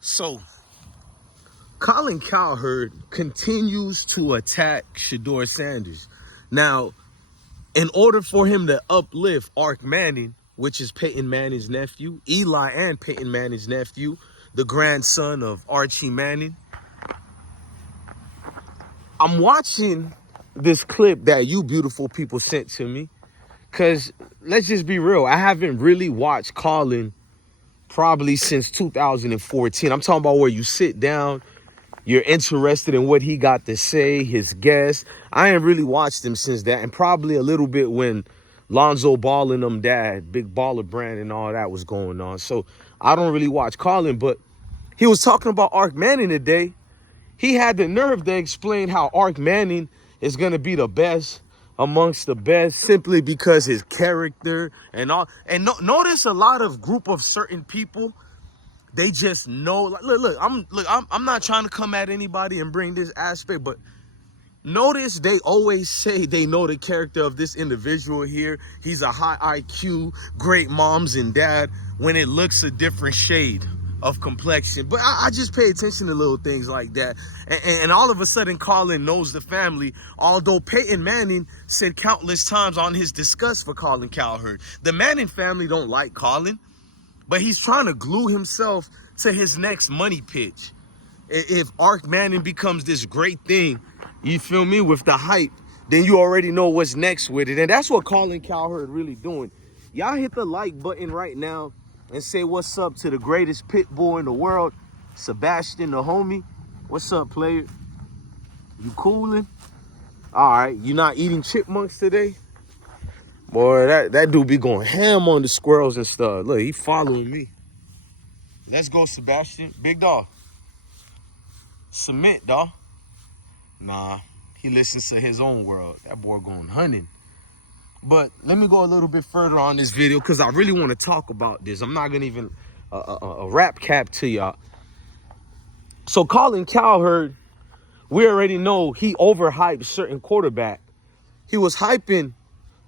So, Colin Cowherd continues to attack Shedeur Sanders. Now, in order for him to uplift Ark Manning, which is Peyton Manning's nephew, Eli and Peyton Manning's nephew, the grandson of Archie Manning, I'm watching this clip that you beautiful people sent to me. Because let's just be real, I haven't really watched Colin probably since 2014. I'm talking about where you sit down, you're interested in what he got to say, his guests. I ain't really watched him since that, and probably a little bit when Lonzo Ball and them dad, Big Baller Brand and all that was going on. So I don't really watch Colin, but he was talking about Ark Manning today. He had the nerve to explain how Ark Manning is going to be the best amongst the best simply because his character and all. And notice a lot of group of certain people, they just know. Like, look, I'm not trying to come at anybody and bring this aspect, but notice they always say they know the character of this individual here. He's a high IQ, great moms and dad, when it looks a different shade of complexion. But I just pay attention to little things like that. And all of a sudden, Colin knows the family, although Peyton Manning said countless times on his disgust for Colin Cowherd. The Manning family don't like Colin, but he's trying to glue himself to his next money pitch. If Ark Manning becomes this great thing, you feel me, with the hype, then you already know what's next with it. And that's what Colin Cowherd really doing. Y'all hit the like button right now and say what's up to the greatest pit bull in the world, Sebastian, the homie. What's up, player? You coolin'? All right, you not eating chipmunks today? Boy, that dude be going ham on the squirrels and stuff. Look, he following me. Let's go, Sebastian. Big dog. Submit, dog. Nah, he listens to his own world. That boy going hunting. But let me go a little bit further on this video because I really want to talk about this. I'm not going to even rap cap to y'all. So Colin Cowherd, we already know he overhyped certain quarterback. He was hyping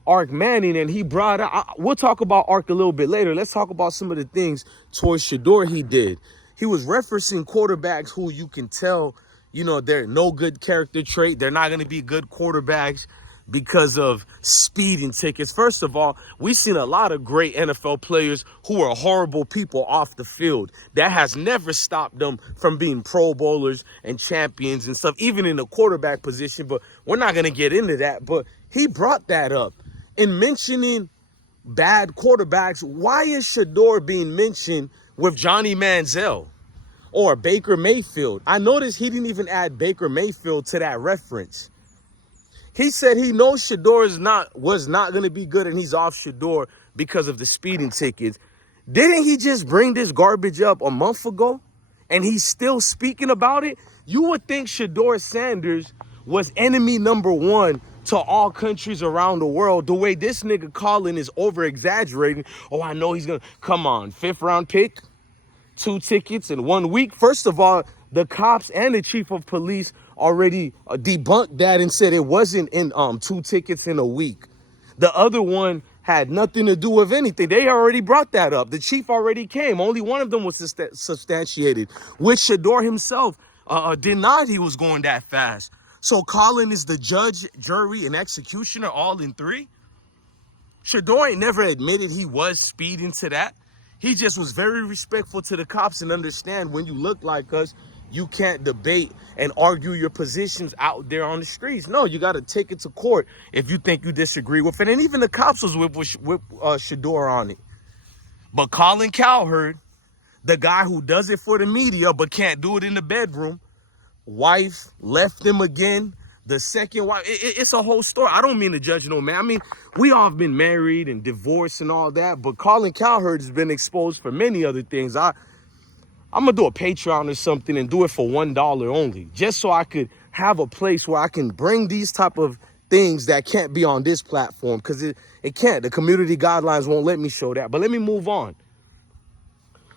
Ark Manning, and he brought out, we'll talk about Ark a little bit later. Let's talk about some of the things towards Shedeur he did. He was referencing quarterbacks who you can tell, you know, they're no good character trait. They're not going to be good quarterbacks because of speeding tickets. First of all, we've seen a lot of great NFL players who are horrible people off the field. That has never stopped them from being Pro Bowlers and champions and stuff, even in the quarterback position. But we're not going to get into that. But he brought that up. In mentioning bad quarterbacks, why is Shedeur being mentioned with Johnny Manziel or Baker Mayfield? I noticed he didn't even add Baker Mayfield to that reference. He said he knows Shedeur was not going to be good and he's off Shedeur because of the speeding tickets. Didn't he just bring this garbage up a month ago and he's still speaking about it? You would think Shedeur Sanders was enemy number one to all countries around the world. The way this nigga Colin is over-exaggerating. Oh, I know he's going to, come on, 5th round pick, 2 tickets in 1 week. First of all, the cops and the chief of police already debunked that and said it wasn't in 2 tickets in a week. The other one had nothing to do with anything. They already brought that up. The chief already came. Only one of them was substantiated, which Shedeur himself denied he was going that fast. So Colin is the judge, jury, and executioner all in 3. Shedeur ain't never admitted he was speeding to that. He just was very respectful to the cops and understand when you look like us, you can't debate and argue your positions out there on the streets. No, you got to take it to court if you think you disagree with it. And even the cops was with Shedeur on it. But Colin Cowherd, the guy who does it for the media but can't do it in the bedroom, wife left him again. The second wife, it's a whole story. I don't mean to judge no man. I mean, we all have been married and divorced and all that, but Colin Cowherd has been exposed for many other things. I'm going to do a Patreon or something and do it for $1 only, just so I could have a place where I can bring these type of things that can't be on this platform, because it can't. The community guidelines won't let me show that. But let me move on.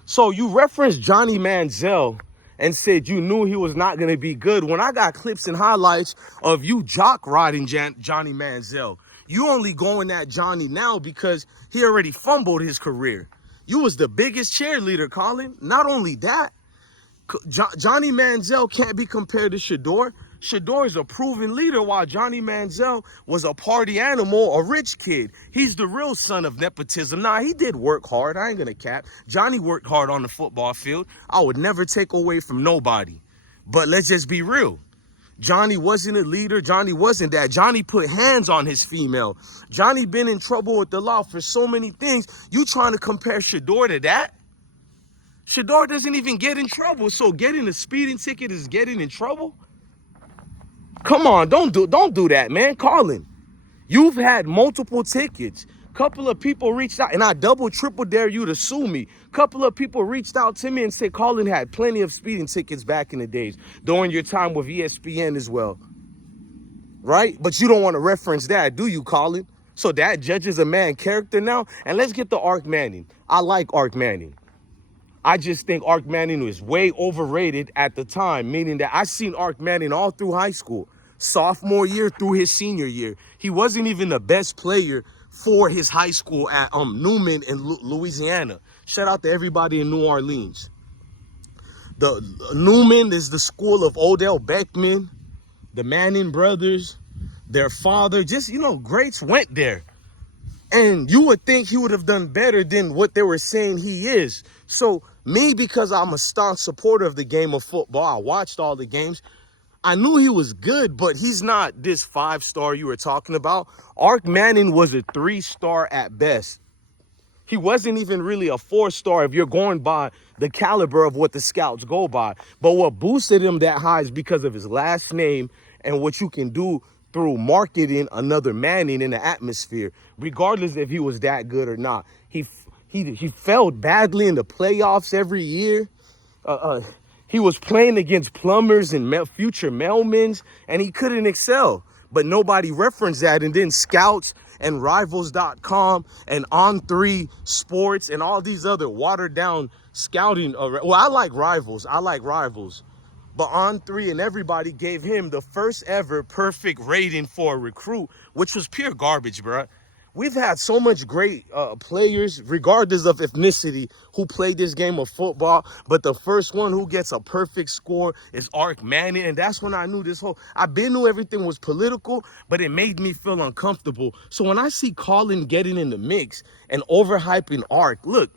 So you referenced Johnny Manziel and said you knew he was not going to be good. When I got clips and highlights of you jock riding Johnny Manziel, you only going at Johnny now because he already fumbled his career. You was the biggest cheerleader, Colin. Not only that, Johnny Manziel can't be compared to Shedeur. Shedeur is a proven leader, while Johnny Manziel was a party animal, a rich kid. He's the real son of nepotism. Nah, he did work hard. I ain't gonna cap. Johnny worked hard on the football field. I would never take away from nobody. But let's just be real. Johnny wasn't a leader. Johnny wasn't that. Johnny put hands on his female. Johnny been in trouble with the law for so many things. You trying to compare Shedeur to that? Shedeur doesn't even get in trouble. So getting a speeding ticket is getting in trouble? Come on, don't do that, man. Colin, you've had multiple tickets. Couple of people reached out, and I double, triple dare you to sue me. Couple of people reached out to me and said Colin had plenty of speeding tickets back in the days, during your time with ESPN as well. Right? But you don't want to reference that, do you, Colin? So that judges a man character now? And let's get to Ark Manning. I like Ark Manning. I just think Ark Manning was way overrated at the time, meaning that I seen Ark Manning all through high school, sophomore year through his senior year. He wasn't even the best player for his high school at Newman in Louisiana. Shout out to everybody in New Orleans. The Newman is the school of Odell Beckham, the Manning brothers, their father. Just, greats went there. And you would think he would have done better than what they were saying he is. So me, because I'm a staunch supporter of the game of football, I watched all the games. I knew he was good, but he's not this 5-star you were talking about. Ark Manning was a 3-star at best. He wasn't even really a 4-star if you're going by the caliber of what the scouts go by. But what boosted him that high is because of his last name and what you can do through marketing another Manning in the atmosphere, regardless if he was that good or not. He failed badly in the playoffs every year. He was playing against plumbers and future mailmen, and he couldn't excel. But nobody referenced that. And then scouts and rivals.com and On3 Sports and all these other watered down scouting. Well, I like Rivals. But On3 and everybody gave him the first ever perfect rating for a recruit, which was pure garbage, bro. We've had so much great players, regardless of ethnicity, who played this game of football. But the first one who gets a perfect score is Ark Manning. And that's when I knew knew everything was political, but it made me feel uncomfortable. So when I see Colin getting in the mix and overhyping Ark, look,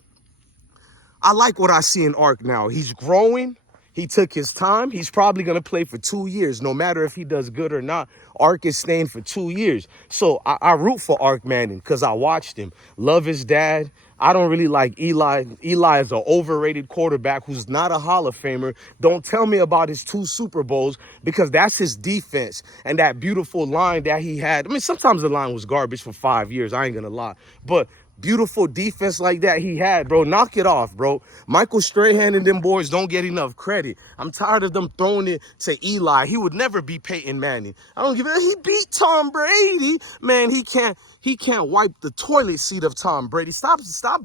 I like what I see in Ark now. He's growing. He took his time. He's probably going to play for 2 years. No matter if he does good or not, Ark is staying for 2 years. So I root for Ark Manning because I watched him. Love his dad. I don't really like Eli. Eli is an overrated quarterback who's not a Hall of Famer. Don't tell me about his 2 Super Bowls because that's his defense and that beautiful line that he had. I mean, sometimes the line was garbage for 5 years. I ain't going to lie. But beautiful defense like that he had, bro. Knock it off, bro. Michael Strahan and them boys don't get enough credit. I'm tired of them throwing it to Eli. He would never be Peyton Manning. I don't give a. He beat Tom Brady. Man, he can't wipe the toilet seat of Tom Brady. Stop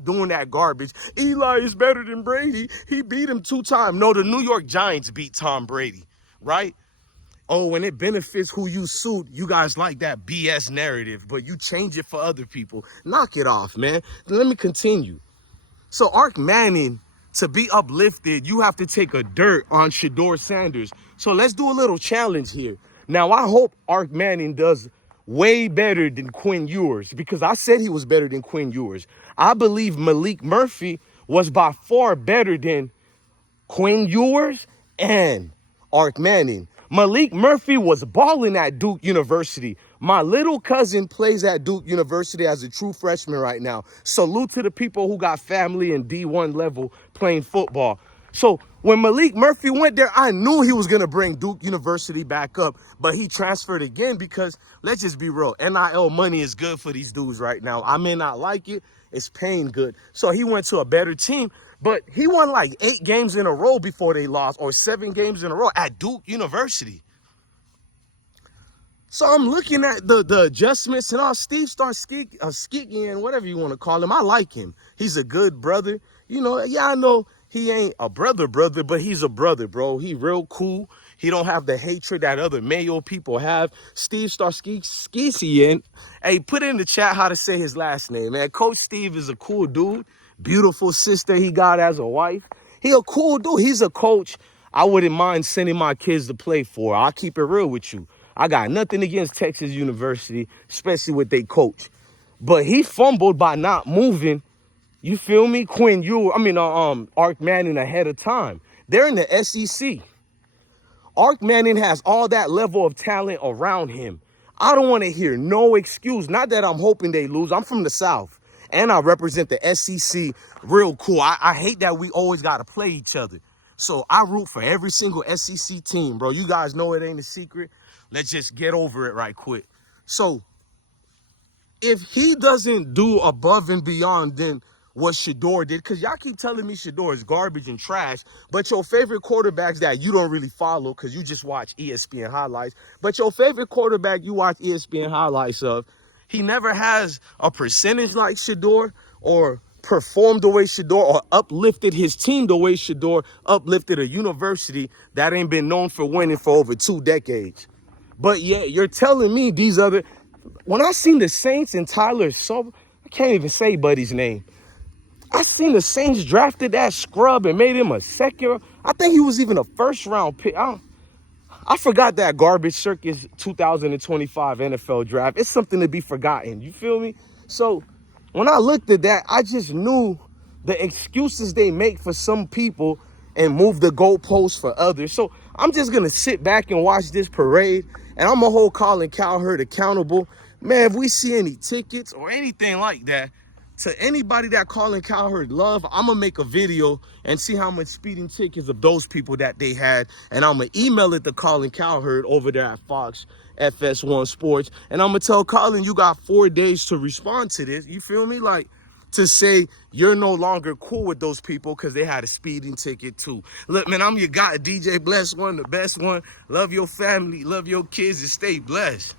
doing that garbage. Eli is better than Brady. He beat him 2 times. No, the New York Giants beat Tom Brady, right? Oh, when it benefits who you suit, you guys like that BS narrative, but you change it for other people. Knock it off, man. Let me continue. So Ark Manning, to be uplifted, you have to take a dirt on Shedeur Sanders. So let's do a little challenge here. Now, I hope Ark Manning does way better than Quinn Ewers because I said he was better than Quinn Ewers. I believe Malik Murphy was by far better than Quinn Ewers and Ark Manning. Malik Murphy was balling at Duke University. My little cousin plays at Duke University as a true freshman right now. Salute to the people who got family in D1 level playing football. So when Malik Murphy went there, I knew he was going to bring Duke University back up, but he transferred again because, let's just be real, NIL money is good for these dudes right now. I may not like it. It's paying good. So he went to a better team. But he won like 8 games in a row before they lost, or 7 games in a row at Duke University. So I'm looking at the adjustments and all. Steve starts Skiki and whatever you want to call him. I like him. He's a good brother. Yeah, I know he ain't a brother, but he's a brother, bro. He real cool. He don't have the hatred that other Mayo people have. Steve Starskisian. Hey, put in the chat how to say his last name, man. Coach Steve is a cool dude. Beautiful sister he got as a wife. He a cool dude. He's a coach I wouldn't mind sending my kids to play for. I'll keep it real with you. I got nothing against Texas University, especially with their coach. But he fumbled by not moving, you feel me, Ark Manning ahead of time. They're in the SEC. Ark Manning has all that level of talent around him. I don't want to hear no excuse. Not that I'm hoping they lose. I'm from the South, and I represent the SEC real cool. I hate that we always got to play each other. So I root for every single SEC team, bro. You guys know it ain't a secret. Let's just get over it right quick. So if he doesn't do above and beyond then what Shedeur did, because y'all keep telling me Shedeur is garbage and trash, but your favorite quarterbacks that you don't really follow because you just watch ESPN highlights, but your favorite quarterback you watch ESPN highlights of, he never has a percentage like Shedeur or performed the way Shedeur or uplifted his team the way Shedeur uplifted a university that ain't been known for winning for over 2 decades. But yeah, you're telling me these other... When I seen the Saints and Tyler I can't even say Buddy's name. I seen the Saints drafted that scrub and made him a second. I think he was even a first-round pick. I forgot that garbage circus 2025 NFL draft. It's something to be forgotten. You feel me? So when I looked at that, I just knew the excuses they make for some people and move the goalposts for others. So I'm just going to sit back and watch this parade, and I'm going to hold Colin Cowherd accountable. Man, if we see any tickets or anything like that, to anybody that Colin Cowherd love, I'm going to make a video and see how much speeding tickets of those people that they had. And I'm going to email it to Colin Cowherd over there at Fox FS1 Sports. And I'm going to tell Colin, you got 4 days to respond to this. You feel me? Like, to say you're no longer cool with those people because they had a speeding ticket too. Look, man, I'm your guy, DJ Blessed One, the best one. Love your family, love your kids, and stay blessed.